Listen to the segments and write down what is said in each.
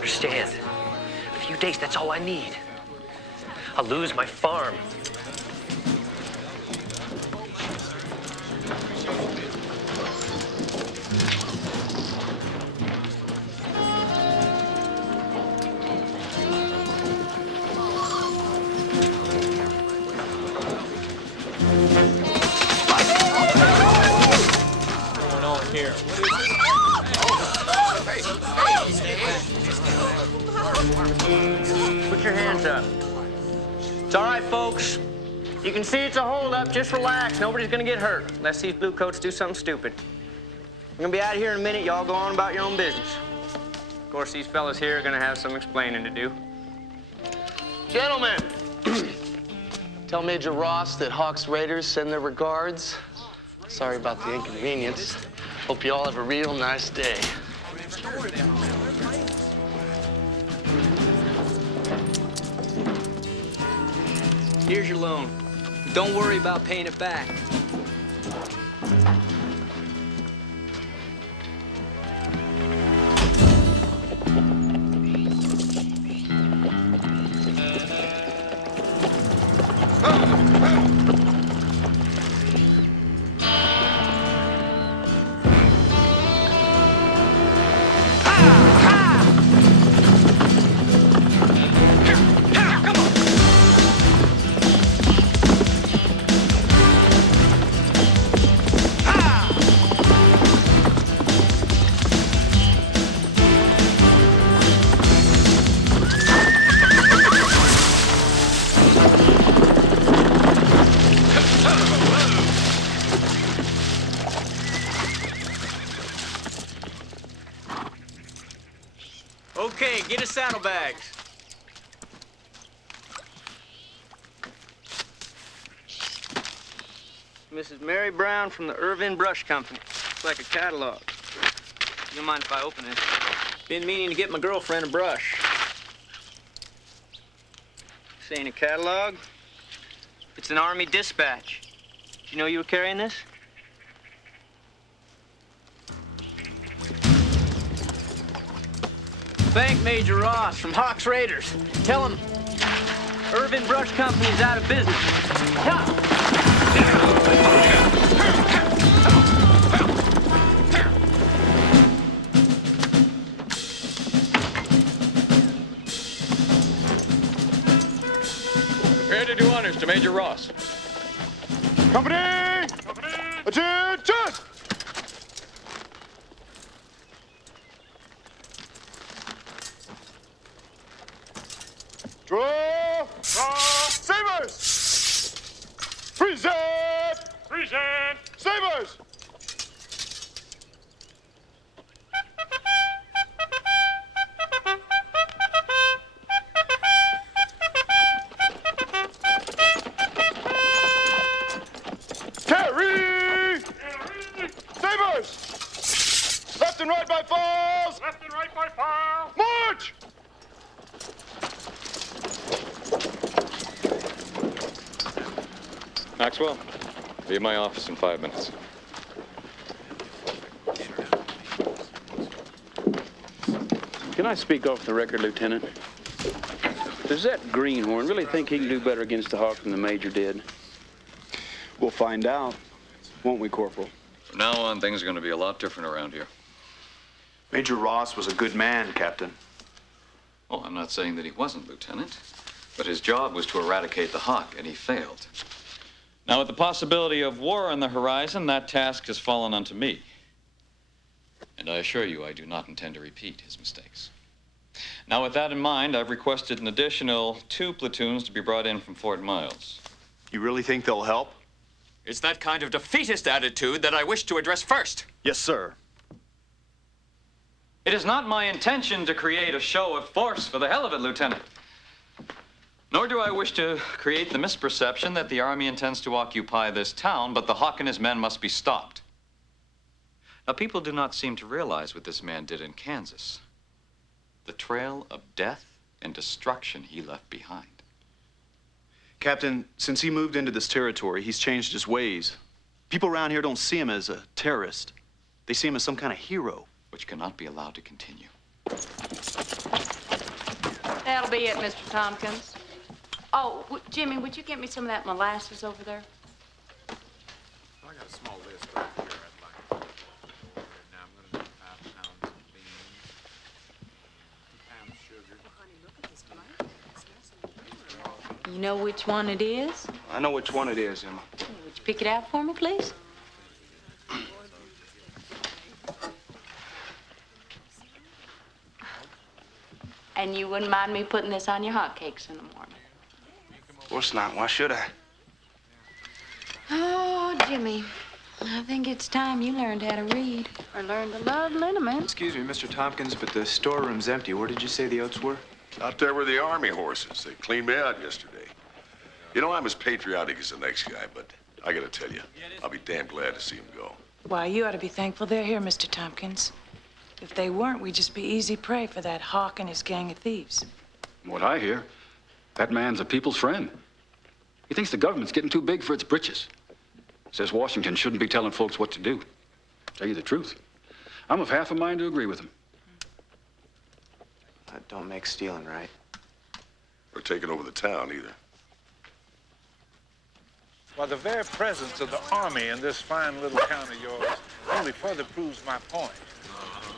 understand. A few days, that's all I need. I'll lose my farm. What's going on here? Put your hands up. It's all right, folks. You can see it's a holdup. Just relax. Nobody's gonna get hurt unless these blue coats do something stupid. We're gonna be out of here in a minute. Y'all go on about your own business. Of course, these fellas here are gonna have some explaining to do. Gentlemen, tell Major Ross that Hawks Raiders send their regards. Sorry about the inconvenience. Hope you all have a real nice day. Here's your loan. Don't worry about paying it back. Okay, get his saddlebags. Mrs. Mary Brown from the Irvin Brush Company. It's like a catalog. You don't mind if I open this? Been meaning to get my girlfriend a brush. This ain't a catalog. It's an Army dispatch. Did you know you were carrying this? Thank Major Ross from Hawks Raiders. Tell him Irvin Brush Company's out of business. Prepare to do honors to Major Ross. Company! Attention! Draw! Sabers! Present! Present! Sabers! Carry! Sabers! Left and right by files! Left and right by files! March! Maxwell, be in my office in 5 minutes. Can I speak off the record, Lieutenant? Does that greenhorn really think he can do better against the Hawk than the Major did? We'll find out, won't we, Corporal? From now on, things are going to be a lot different around here. Major Ross was a good man, Captain. Oh, I'm not saying that he wasn't, Lieutenant. But his job was to eradicate the Hawk, and he failed. Now, with the possibility of war on the horizon, that task has fallen onto me. And I assure you, I do not intend to repeat his mistakes. Now, with that in mind, I've requested an additional 2 platoons to be brought in from Fort Miles. You really think they'll help? It's that kind of defeatist attitude that I wish to address first. Yes, sir. It is not my intention to create a show of force for the hell of it, Lieutenant. Nor do I wish to create the misperception that the Army intends to occupy this town, but the Hawk and his men must be stopped. Now, people do not seem to realize what this man did in Kansas. The trail of death and destruction he left behind. Captain, since he moved into this territory, he's changed his ways. People around here don't see him as a terrorist. They see him as some kind of hero. Which cannot be allowed to continue. That'll be it, Mr. Tompkins. Oh, Jimmy, would you get me some of that molasses over there? I got a small list right here I'd like to go. Now I'm going to do 5 pounds of beans, 2 pounds of sugar. You know which one it is? I know which one it is, Emma. Would you pick it out for me, please? And you wouldn't mind me putting this on your hotcakes in the morning? Of course not. Why should I? Oh, Jimmy, I think it's time you learned how to read or learned to love liniment. Excuse me, Mr. Tompkins, but the storeroom's empty. Where did you say the oats were? Out there were the army horses. They cleaned me out yesterday. You know, I'm as patriotic as the next guy, but I gotta tell you, I'll be damn glad to see him go. Why, you ought to be thankful they're here, Mr. Tompkins. If they weren't, we'd just be easy prey for that hawk and his gang of thieves. What I hear, that man's a people's friend. He thinks the government's getting too big for its britches. Says Washington shouldn't be telling folks what to do. Tell you the truth, I'm of half a mind to agree with him. That don't make stealing right. Or taking over the town, either. Well, the very presence of the Army in this fine little town of yours only further proves my point.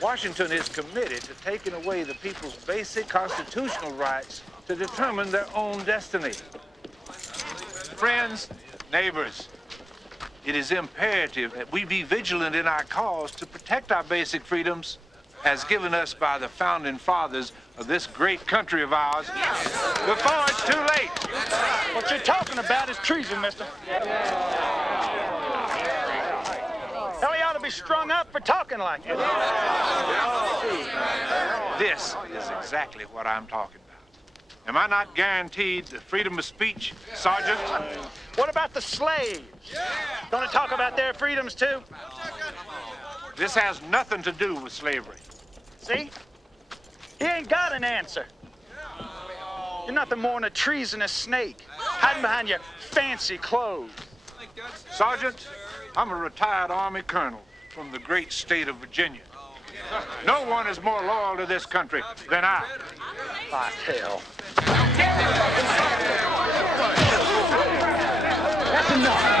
Washington is committed to taking away the people's basic constitutional rights to determine their own destiny. Friends, neighbors, it is imperative that we be vigilant in our cause to protect our basic freedoms as given us by the founding fathers of this great country of ours before it's too late. What you're talking about is treason, mister. Hell, he ought to be strung up for talking like that. This is exactly what I'm talking about. Am I not guaranteed the freedom of speech, Sergeant? What about the slaves? Gonna talk about their freedoms, too? This has nothing to do with slavery. See? He ain't got an answer. You're nothing more than a treasonous snake, hiding behind your fancy clothes. Sergeant, I'm a retired Army colonel from the great state of Virginia. No one is more loyal to this country than I. Like hell. That's enough.